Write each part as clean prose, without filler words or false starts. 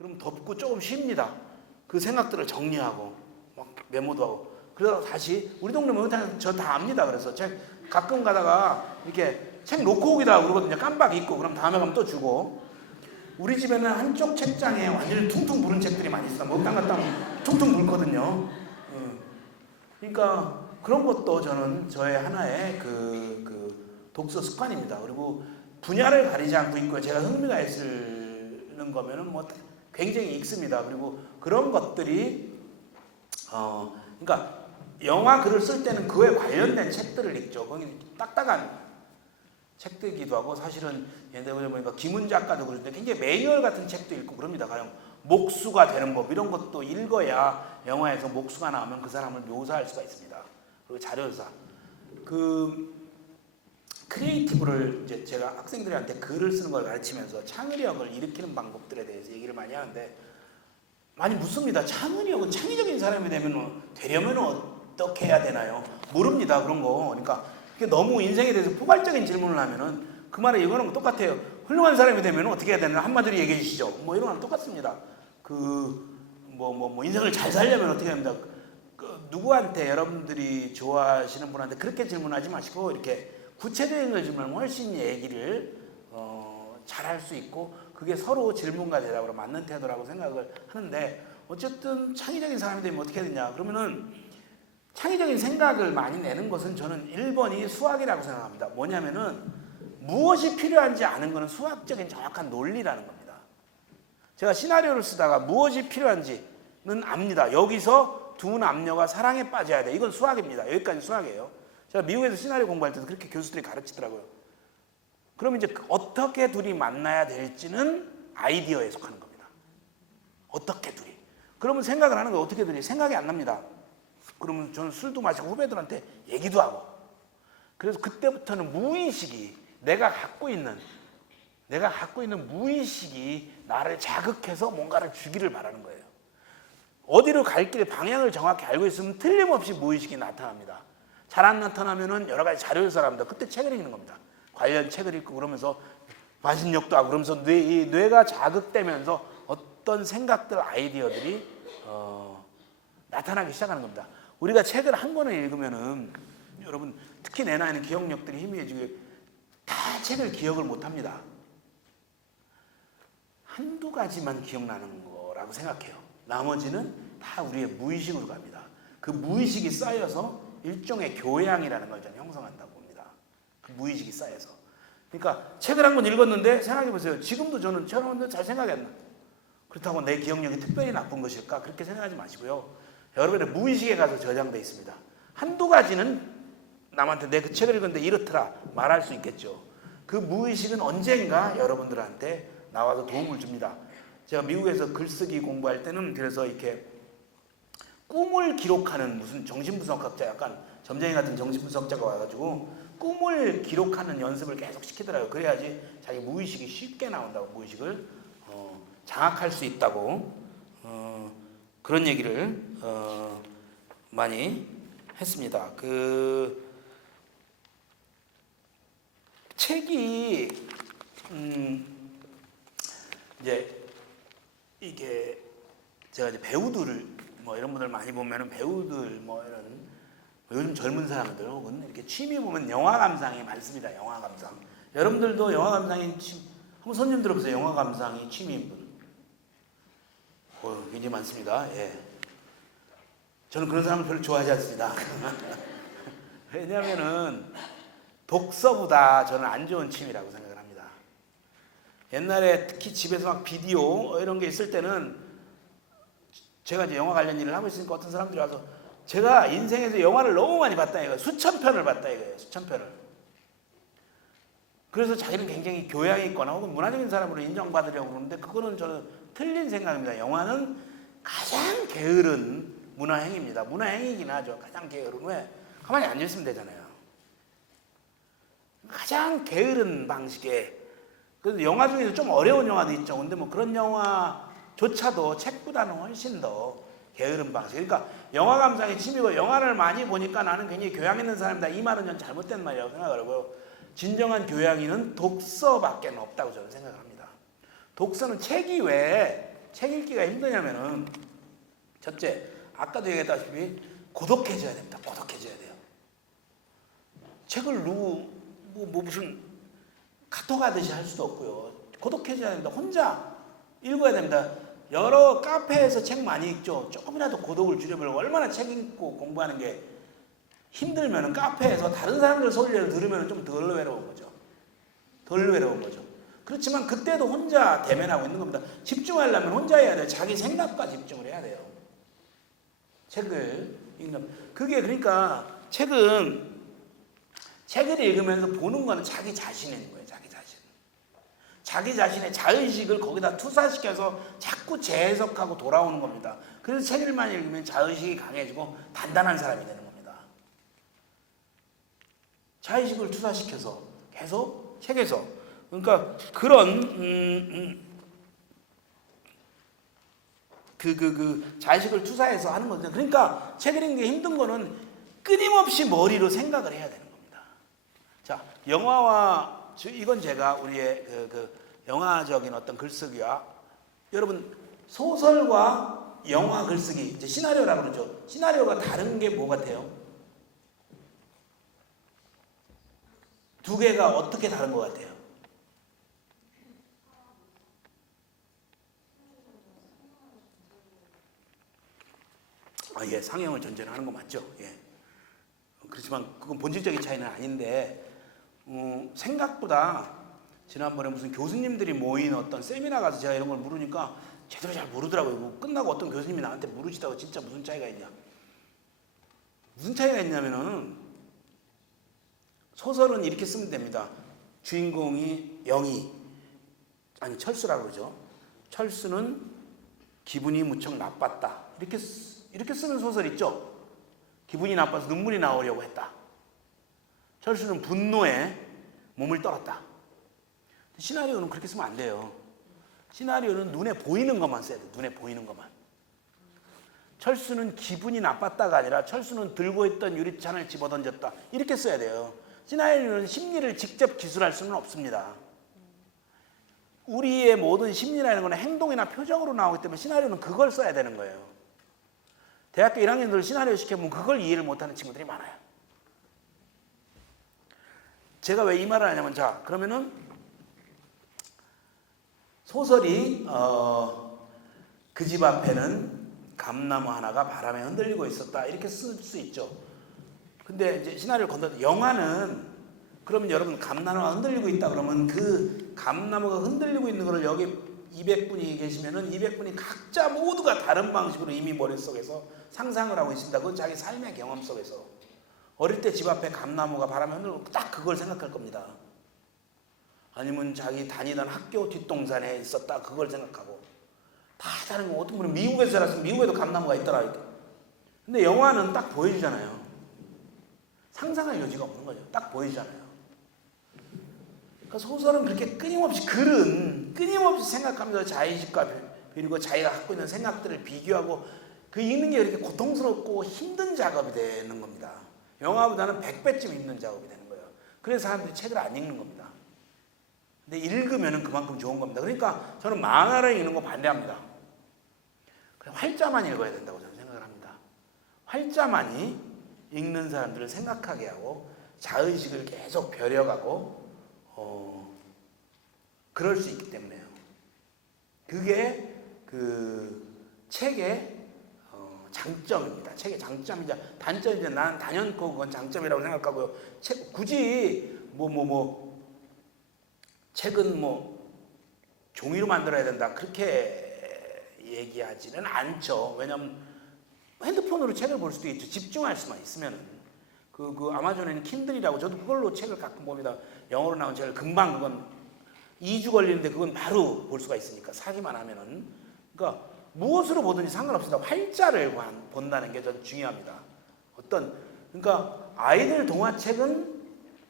그럼 덮고 조금 쉽니다. 그 생각들을 정리하고 막 메모도 하고 그러다가 다시 우리 동네 목욕탕 저 다 압니다. 그래서 책 가끔 가다가 이렇게 책 놓고 오기다 그러거든요. 깜빡 잊고 그럼 다음에 가면 또 주고 우리 집에는 한쪽 책장에 완전히 퉁퉁 부른 책들이 많이 있어요. 목욕탕 갔다 오면 퉁퉁 붓거든요. 그러니까 그런 것도 저는 저의 하나의 그 독서 습관입니다. 그리고 분야를 가리지 않고 있고 제가 흥미가 있는 거면은 뭐 굉장히 읽습니다. 그리고 그런 것들이 그러니까 영화 글을 쓸 때는 그에 관련된 책들을 읽죠. 거기 딱딱한 책들이기도 하고 사실은 예를 보니까 김은 작가도 그러는데 굉장히 매뉴얼 같은 책도 읽고 그럽니다. 가령 목수가 되는 법 이런 것도 읽어야 영화에서 목수가 나오면 그 사람을 묘사할 수가 있습니다. 그리고 자료사 그 크리에이티브를 이제 제가 학생들한테 글을 쓰는 걸 가르치면서 창의력을 일으키는 방법들에 대해서 얘기를 많이 하는데 많이 묻습니다. 창의력은 창의적인 사람이 되려면 어떻게 해야 되나요? 모릅니다. 그런 거. 그러니까 너무 인생에 대해서 포괄적인 질문을 하면은 그 말에 이거는 똑같아요. 훌륭한 사람이 되면 어떻게 해야 되나 한마디로 얘기해 주시죠. 뭐 이런 거랑 똑같습니다. 인생을 잘 살려면 어떻게 합니다. 누구한테 여러분들이 좋아하시는 분한테 그렇게 질문하지 마시고 이렇게 구체적인 걸 질문하면 훨씬 얘기를 잘할 수 있고 그게 서로 질문과 대답으로 맞는 태도라고 생각을 하는데 어쨌든 창의적인 사람이 되면 어떻게 되냐 그러면은 창의적인 생각을 많이 내는 것은 저는 1번이 수학이라고 생각합니다. 뭐냐면은 무엇이 필요한지 아는 것은 수학적인 정확한 논리라는 겁니다. 제가 시나리오를 쓰다가 무엇이 필요한지는 압니다. 여기서 두 남녀가 사랑에 빠져야 돼. 이건 수학입니다. 여기까지 수학이에요. 제가 미국에서 시나리오 공부할 때도 그렇게 교수들이 가르치더라고요. 그럼 이제 어떻게 둘이 만나야 될지는 아이디어에 속하는 겁니다. 어떻게 둘이. 그러면 생각을 하는 거예요. 어떻게 둘이. 생각이 안 납니다. 그러면 저는 술도 마시고 후배들한테 얘기도 하고. 그래서 그때부터는 무의식이 내가 갖고 있는 무의식이 나를 자극해서 뭔가를 주기를 바라는 거예요. 어디로 갈 길 방향을 정확히 알고 있으면 틀림없이 무의식이 나타납니다. 잘 안 나타나면은 여러 가지 자료를 써랍니다. 그때 책을 읽는 겁니다. 관련 책을 읽고 그러면서 반신욕도 하고 그러면서 뇌가 자극되면서 어떤 생각들, 아이디어들이 나타나기 시작하는 겁니다. 우리가 책을 한 권을 읽으면은 여러분 특히 내 나이는 기억력들이 희미해지고 다 책을 기억을 못합니다. 한두 가지만 기억나는 거라고 생각해요. 나머지는 다 우리의 무의식으로 갑니다. 그 무의식이 쌓여서 일종의 교양이라는 걸 저는 형성한다고 봅니다. 그 무의식이 쌓여서. 그러니까 책을 한 권 읽었는데 생각해 보세요. 지금도 저는 처음부터 잘 생각이 안 나. 그렇다고 내 기억력이 특별히 나쁜 것일까? 그렇게 생각하지 마시고요. 여러분의 무의식에 가서 저장되어 있습니다. 한두 가지는 남한테 내 그 책을 읽었는데 이렇더라 말할 수 있겠죠. 그 무의식은 언젠가 여러분들한테 나와서 도움을 줍니다. 제가 미국에서 글쓰기 공부할 때는 그래서 이렇게 꿈을 기록하는 무슨 정신분석학자 약간 점쟁이 같은 정신분석자가 와가지고 꿈을 기록하는 연습을 계속 시키더라고요. 그래야지 자기 무의식이 쉽게 나온다고 무의식을 장악할 수 있다고 그런 얘기를 많이 했습니다. 그 책이 이제 이게 제가 이제 배우들을 뭐 이런 분들 많이 보면은 배우들 뭐 이런 요즘 젊은 사람들 혹은 이렇게 취미 보면 영화 감상이 많습니다. 영화 감상. 여러분들도 영화 감상이 한번 손 좀 들어보세요. 영화 감상이 취미인 분. 굉장히 많습니다. 예. 저는 그런 사람을 별로 좋아하지 않습니다. 왜냐하면은 독서보다 저는 안 좋은 취미라고 생각을 합니다. 옛날에 특히 집에서 막 비디오 이런 게 있을 때는 제가 이제 영화 관련 일을 하고 있으니까 어떤 사람들이 와서 제가 인생에서 영화를 너무 많이 봤다 이거예요. 수천 편을 봤다 이거예요. 수천 편을. 그래서 자기는 굉장히 교양이 있거나 혹은 문화적인 사람으로 인정받으려고 그러는데 그거는 저는 틀린 생각입니다. 영화는 가장 게으른 문화행위입니다. 문화행위이긴 하죠. 가장 게으른. 왜? 가만히 앉아있으면 되잖아요. 가장 게으른 방식의 그래서 영화 중에서 좀 어려운 영화도 있죠. 근데 뭐 그런 영화조차도 책보다는 훨씬 더 게으른 방식. 그러니까 영화 감상이 취미고 영화를 많이 보니까 나는 굉장히 교양 있는 사람이다. 이 말은 전 잘못된 말이라고 생각하고요. 진정한 교양인은 독서밖에 없다고 저는 생각합니다. 독서는 책 이외에 책 읽기가 힘드냐면은 첫째, 아까도 얘기했다시피 고독해져야 됩니다. 고독해져야 돼요. 책을 무슨 카톡 하듯이 할 수도 없고요. 고독해져야 됩니다. 혼자 읽어야 됩니다. 여러 카페에서 책 많이 읽죠. 조금이라도 고독을 줄여보려고 얼마나 책 읽고 공부하는 게 힘들면은 카페에서 다른 사람들 소리를 들으면 좀 덜 외로운 거죠. 덜 외로운 거죠. 그렇지만 그때도 혼자 대면하고 있는 겁니다. 집중하려면 혼자 해야 돼요. 자기 생각과 집중을 해야 돼요. 책을 읽는. 그게 그러니까 책을 읽으면서 보는 거는 자기 자신인 거예요. 자기 자신. 자기 자신의 자의식을 거기다 투사시켜서 자꾸 재해석하고 돌아오는 겁니다. 그래서 책을 많이 읽으면 자의식이 강해지고 단단한 사람이 되는 겁니다. 자의식을 투사시켜서 계속 책에서 그러니까 그런 자의식을 투사해서 하는 거죠. 그러니까 책을 읽는 게 힘든 거는 끊임없이 머리로 생각을 해야 되는 겁니다. 자, 영화와 이건 제가 우리의 영화적인 어떤 글쓰기와 여러분 소설과 영화 글쓰기 이제 시나리오라고 그러죠. 시나리오가 다른 게 뭐 같아요? 두 개가 어떻게 다른 것 같아요? 예, 상형을 전제하는 거 맞죠? 예. 그렇지만 그건 본질적인 차이는 아닌데 생각보다 지난번에 무슨 교수님들이 모인 어떤 세미나 가서 제가 이런 걸 물으니까 제대로 잘 모르더라고요. 뭐 끝나고 어떤 교수님이 나한테 물으시다고 진짜 무슨 차이가 있냐? 무슨 차이가 있냐면은 소설은 이렇게 쓰면 됩니다. 주인공이 철수라고 그러죠. 철수는 기분이 무척 나빴다. 이렇게 쓰는 소설 있죠. 기분이 나빠서 눈물이 나오려고 했다. 철수는 분노에 몸을 떨었다. 시나리오는 그렇게 쓰면 안 돼요. 시나리오는 눈에 보이는 것만 써야 돼요. 눈에 보이는 것만. 철수는 기분이 나빴다가 아니라 철수는 들고 있던 유리잔을 집어던졌다. 이렇게 써야 돼요. 시나리오는 심리를 직접 기술할 수는 없습니다. 우리의 모든 심리라는 것은 행동이나 표정으로 나오기 때문에 시나리오는 그걸 써야 되는 거예요. 대학교 1학년들 시나리오 시켜보면 그걸 이해를 못하는 친구들이 많아요. 제가 왜 이 말을 하냐면 자 그러면은 소설이 그 집 앞에는 감나무 하나가 바람에 흔들리고 있었다 이렇게 쓸 수 있죠. 근데 이제 시나리오를 건너서 영화는 그러면 여러분 감나무가 흔들리고 있다 그러면 그 감나무가 흔들리고 있는 거를 여기 200분이 계시면은 200분이 각자 모두가 다른 방식으로 이미 머릿속에서 상상을 하고 있습니다. 그건 자기 삶의 경험 속에서 어릴 때 집 앞에 감나무가 바람에 흔들고 딱 그걸 생각할 겁니다. 아니면 자기 다니던 학교 뒷동산에 있었다 그걸 생각하고 다 다른 거. 어떤 분은 미국에서 살았으면 미국에도 감나무가 있더라 이렇게. 근데 영화는 딱 보여주잖아요. 상상할 여지가 없는 거죠. 딱 보여주잖아요. 그러니까 소설은 그렇게 끊임없이 끊임없이 생각하면서 자의식과 그리고 자기가 갖고 있는 생각들을 비교하고 그 읽는 게 이렇게 고통스럽고 힘든 작업이 되는 겁니다. 영화보다는 100배쯤 힘든 작업이 되는 거예요. 그래서 사람들이 책을 안 읽는 겁니다. 근데 읽으면 그만큼 좋은 겁니다. 그러니까 저는 만화를 읽는 거 반대합니다. 그냥 활자만 읽어야 된다고 저는 생각을 합니다. 활자만이 읽는 사람들을 생각하게 하고 자의식을 계속 벼려가고 그럴 수 있기 때문에요. 그게 그 책의 장점입니다. 책의 장점이자 단점이자 나는 단연코 그건 장점이라고 생각하고요. 굳이 책은 종이로 만들어야 된다 그렇게 얘기하지는 않죠. 왜냐하면 핸드폰으로 책을 볼 수도 있죠. 집중할 수만 있으면은 그 아마존에는 킨들이라고 저도 그걸로 책을 가끔 봅니다. 영어로 나온 책을 금방 그건 2주 걸리는데 그건 바로 볼 수가 있으니까 사기만 하면은 그러니까 무엇으로 보든지 상관없습니다. 활자를 본다는 게 전 중요합니다. 그러니까 아이들 동화책은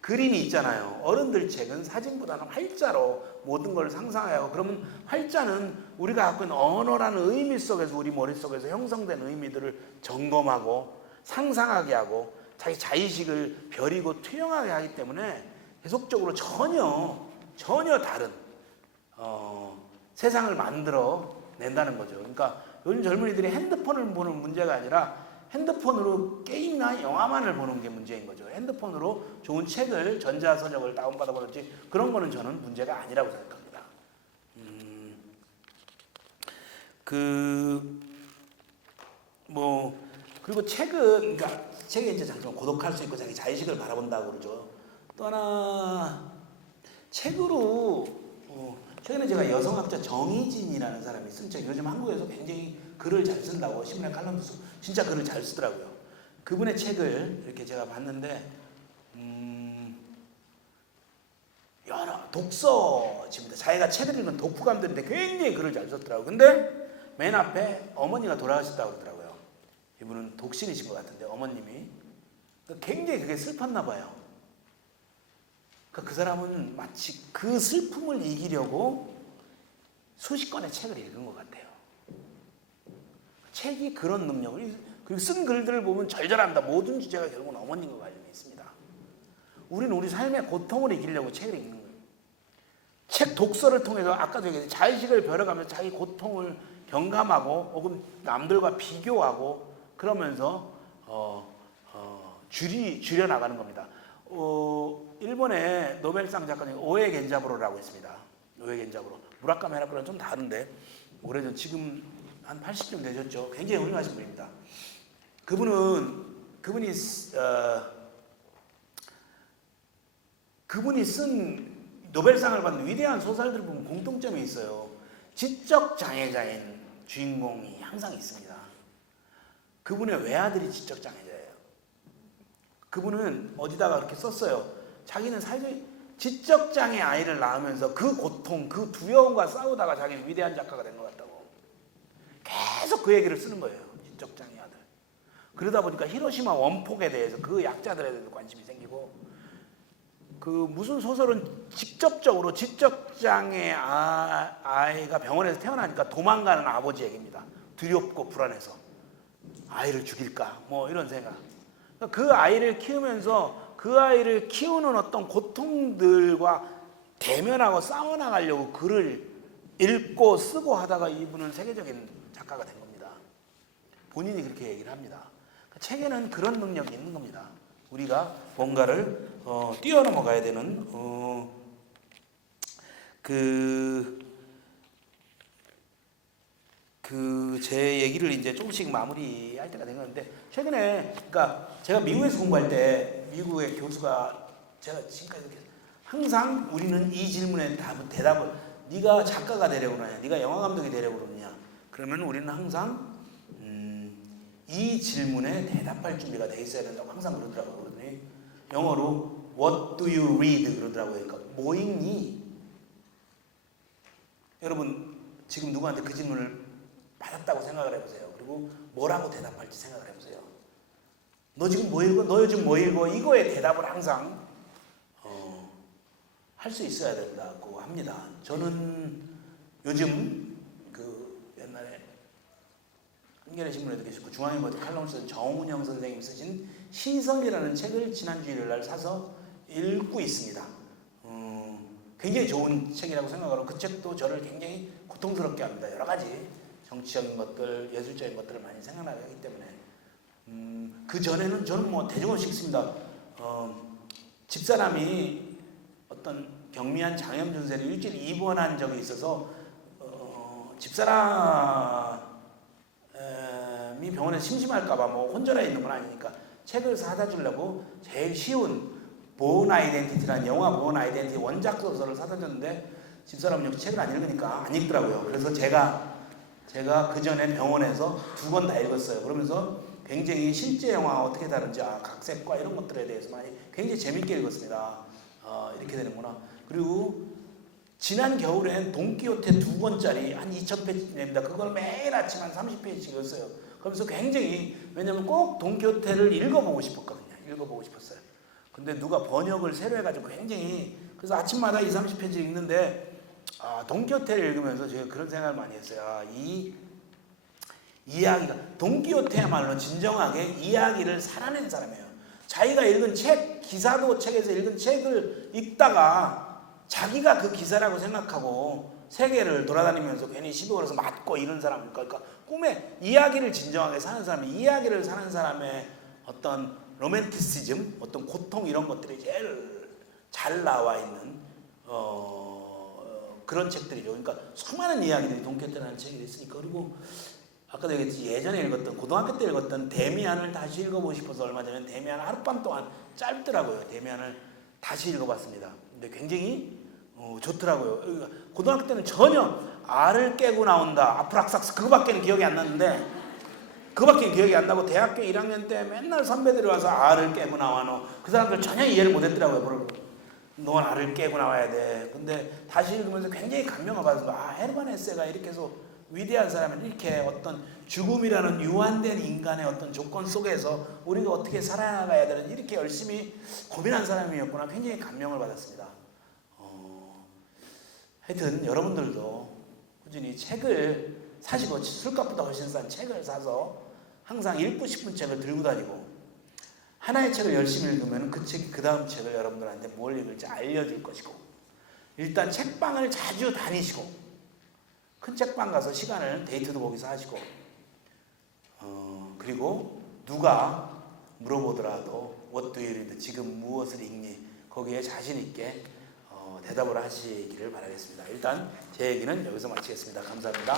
그림이 있잖아요. 어른들 책은 사진보다는 활자로 모든 걸 상상하고 그러면 활자는 우리가 갖고 있는 언어라는 의미 속에서 우리 머릿속에서 형성된 의미들을 점검하고 상상하게 하고 자기 자의식을 벼리고 투영하게 하기 때문에 계속적으로 전혀 다른 세상을 만들어 낸다는 거죠. 그러니까 요즘 젊은이들이 핸드폰을 보는 문제가 아니라 핸드폰으로 게임이나 영화만을 보는 게 문제인 거죠. 핸드폰으로 좋은 책을, 전자서적을 다운받아보든지 그런 거는 저는 문제가 아니라고 생각합니다. 그리고 책은, 그러니까 책의 이제 장점은 고독할 수 있고 자기 자의식을 바라본다고 그러죠. 또 하나, 책으로, 최근에 제가 여성학자 정희진이라는 사람이 쓴 책, 요즘 한국에서 굉장히 글을 잘 쓴다고 신문에 칼럼도 쓰고 진짜 글을 잘 쓰더라고요. 그분의 책을 이렇게 제가 봤는데 여러 독서집니다. 자기가 책을 읽은 독후감들인데 굉장히 글을 잘 썼더라고요. 근데 맨 앞에 어머니가 돌아가셨다고 그러더라고요. 이분은 독신이신 것 같은데 어머님이 굉장히 그게 슬펐나 봐요. 그 사람은 마치 그 슬픔을 이기려고 수십 권의 책을 읽은 것 같아요. 책이 그런 능력을, 그리고 쓴 글들을 보면 절절합니다. 모든 주제가 결국은 어머님과 관련이 있습니다. 우리는 우리 삶의 고통을 이기려고 책을 읽는 거예요. 책 독서를 통해서 아까도 얘기했듯이 자의식을 벼려가면서 자기 고통을 경감하고 혹은 남들과 비교하고 그러면서 줄여나가는 겁니다. 일본의 노벨상 작가님 오에 겐자부로라고 있습니다. 오에 겐자부로. 무라카미 하라쿠랑 좀 다른데 오래전 지금 한 80쯤 되셨죠. 굉장히 훌륭하신 분입니다. 그분이 쓴 노벨상을 받는 위대한 소설들을 보면 공통점이 있어요. 지적 장애자인 주인공이 항상 있습니다. 그분의 외아들이 지적 장애자예요. 그분은 어디다가 그렇게 썼어요. 자기는 사회적인 지적 장애 아이를 낳으면서 그 고통, 그 두려움과 싸우다가 자기는 위대한 작가가 된 것 같다고. 계속 그 얘기를 쓰는 거예요. 지적 장애 아들. 그러다 보니까 히로시마 원폭에 대해서 그 약자들에 대해서 관심이 생기고 그 무슨 소설은 직접적으로 지적장애 아이가 병원에서 태어나니까 도망가는 아버지 얘기입니다. 두렵고 불안해서 아이를 죽일까 뭐 이런 생각. 그 아이를 키우면서 그 아이를 키우는 어떤 고통들과 대면하고 싸워나가려고 글을 읽고 쓰고 하다가 이분은 세계적인 작가가 된 겁니다. 본인이 그렇게 얘기를 합니다. 책에는 그런 능력이 있는 겁니다. 우리가 뭔가를 뛰어넘어가야 되는 제 얘기를 이제 조금씩 마무리할 때가 된 건데 최근에 그러니까 제가 미국에서 공부할 때 미국의 교수가 제가 지금까지 항상 우리는 이 질문에 대답을 네가 작가가 되려고 그러냐 네가 영화 감독이 되려고 그러냐 그러면 우리는 항상 이 질문에 대답할 준비가 돼 있어야 된다고 항상 그러더라고요. 그러더니 영어로 What do you read? 그러더라고요. 그러니까 뭐 읽니? 여러분 지금 누구한테 그 질문을 받았다고 생각을 해보세요. 그리고 뭐라고 대답할지 생각을 해보세요. 너 지금 뭐 읽어? 너 요즘 뭐 읽어? 이거에 대답을 항상 할 수 있어야 된다고 합니다. 저는 요즘 옛날에 한겨레 신문에도 계시고 중앙일보에도 칼럼을 쓴 정운영 선생님이 쓰신 시선이라는 책을 지난 주일날 사서 읽고 있습니다. 굉장히 좋은 책이라고 생각하고 그 책도 저를 굉장히 고통스럽게 합니다. 여러 가지 정치적인 것들, 예술적인 것들을 많이 생각나게 하기 때문에 그 전에는 저는 뭐 대중없이 읽습니다. 집사람이 어떤 경미한 장염 증세로 일주일 입원한 적이 있어서 집사람이 병원에서 심심할까봐 뭐 혼자라 있는 건 아니니까 책을 사다 주려고 제일 쉬운 본 아이덴티티라는 영화 본 아이덴티티 원작 소설을 사다 줬는데 집사람은 역시 책을 안 읽으니까 안 읽더라고요. 그래서 제가 그 전에 병원에서 2권 다 읽었어요. 그러면서 굉장히 실제 영화 어떻게 다른지 각색과 이런 것들에 대해서 굉장히 재밌게 읽었습니다. 이렇게 되는구나. 그리고 지난 겨울엔 돈키호테 2권짜리 한 2,000페이지 됩니다. 그걸 매일 아침 한 30페이지씩 읽었어요. 그러면서 굉장히 왜냐면 꼭 돈키호테를 읽어보고 싶었거든요. 읽어보고 싶었어요. 근데 누가 번역을 새로 해가지고 굉장히 그래서 아침마다 30페이지 읽는데 돈키호테를 읽으면서 제가 그런 생각을 많이 했어요. 이 이야기가 돈키호테야말로 진정하게 이야기를 살아낸 사람이에요. 자기가 읽은 책, 기사도 책에서 읽은 책을 읽다가 자기가 그 기사라고 생각하고 세계를 돌아다니면서 괜히 시도 걸어서 맞고 이런 사람일까? 그러니까 꿈에 이야기를 진정하게 사는 사람이 이야기를 사는 사람의 어떤 로맨티시즘, 어떤 고통 이런 것들이 제일 잘 나와 있는 그런 책들이죠. 그러니까 수많은 이야기들이 돈키호테라는 책이 있으니까. 그리고 아까도 얘기했지, 예전에 읽었던 고등학교 때 읽었던 데미안을 다시 읽어보고 싶어서 얼마 전에 데미안 하룻밤 동안 짧더라고요. 데미안을 다시 읽어봤습니다. 근데 굉장히 좋더라고요. 그러니까 고등학교 때는 전혀 알을 깨고 나온다, 아프락삭스 그거밖에는 기억이 안 났는데, 그거밖에 기억이 안 나고 대학교 1학년 때 맨날 선배들이 와서 알을 깨고 나와 너. 그 사람들 전혀 이해를 못했더라고요. 넌 알을 깨고 나와야 돼. 근데 다시 읽으면서 굉장히 감명을 받아서 헤르만 헤세가 이렇게 해서 위대한 사람은 이렇게 어떤 죽음이라는 유한된 인간의 어떤 조건 속에서 우리가 어떻게 살아나가야 되는지 이렇게 열심히 고민한 사람이었구나. 굉장히 감명을 받았습니다. 하여튼 여러분들도 꾸준히 책을 사시고 술값보다 훨씬 싼 책을 사서 항상 읽고 싶은 책을 들고 다니고, 하나의 책을 열심히 읽으면 그 책이 그 다음 책을 여러분들한테 뭘 읽을지 알려줄 것이고, 일단 책방을 자주 다니시고, 큰 책방 가서 시간을 데이트도 거기서 하시고, 그리고 누가 물어보더라도 What do you read? 지금 무엇을 읽니? 거기에 자신 있게 대답을 하시기를 바라겠습니다. 일단 제 얘기는 여기서 마치겠습니다. 감사합니다.